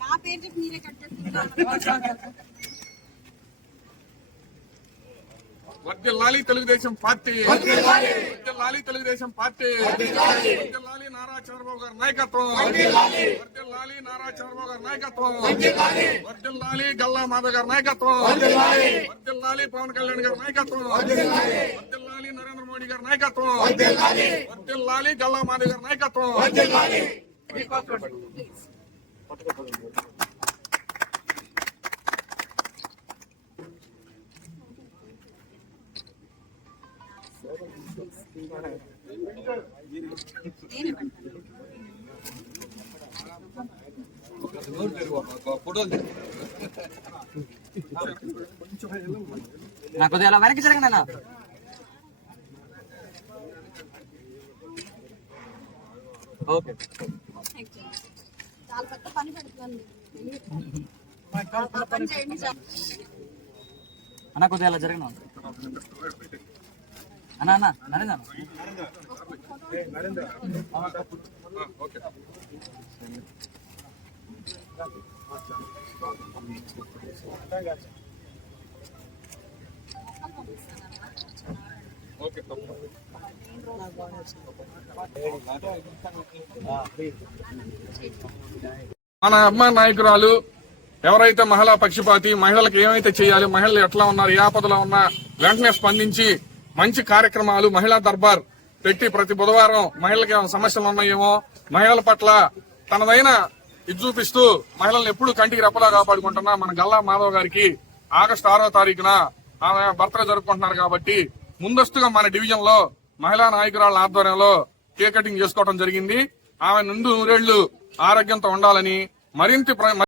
నా పేరు చెప్పి మీరే కట్ చేస్తున్నారు. వర్ధిల్లాలి తెలుగుదేశం పార్టీ, వర్ధిల్లాలి తెలుగుదేశం పార్టీ, వర్ధిల్లాలి నారా చంద్రబాబు గారి నాయకత్వం, వర్ధిల్లాలి నారా చంద్రబాబు గారి నాయకత్వం, వర్ధిల్లాలి గల్లా మాధవ్ గారి నాయకత్వం, వర్ధిల్లాలి పవన్ కళ్యాణ్ గారి నాయకత్వం, వర్ధిల్లాలి నరేంద్ర మోడీ గారి నాయకత్వం, వర్ధిల్లాలి గల్లా మాధవ్ గారి నాయకత్వం. నాకు కొద్దిగా అలా వెనక్కి జరగండి అన్న. ఓకే చాలా పెద్ద పని పెడుతుంది అన్న, కొద్దిగా అలా జరగను అన్న. అన్న నరేంద్ర మన అమ్మ నాయకురాలు ఎవరైతే మహిళా పక్షపాతి, మహిళలకు ఏమైతే చేయాలి, మహిళలు ఎట్లా ఉన్నారు, ఏ ఆపదలో ఉన్నా వెంటనే స్పందించి మంచి కార్యక్రమాలు మహిళా దర్బార్ పెట్టి ప్రతి బుధవారం మహిళలకు ఏమైనా సమస్యలు ఉన్నాయేమో మహిళల పట్ల తనదైన ఇది చూపిస్తూ మహిళలను ఎప్పుడు కంటికి రెప్పలా కాపాడుకుంటున్నా మన గల్లా మాధవ్ గారికి ఆగస్టు 6వ తారీఖున ఆమె బర్త్డే జరుపుకుంటున్నారు కాబట్టి ముందస్తుగా మన డివిజన్ లో మహిళా నాయకురాళ్ల ఆధ్వర్యంలో కేక్ కటింగ్ చేసుకోవడం జరిగింది. ఆమె నుండి 100 ఏళ్లు ఆరోగ్యంతో ఉండాలని మరింత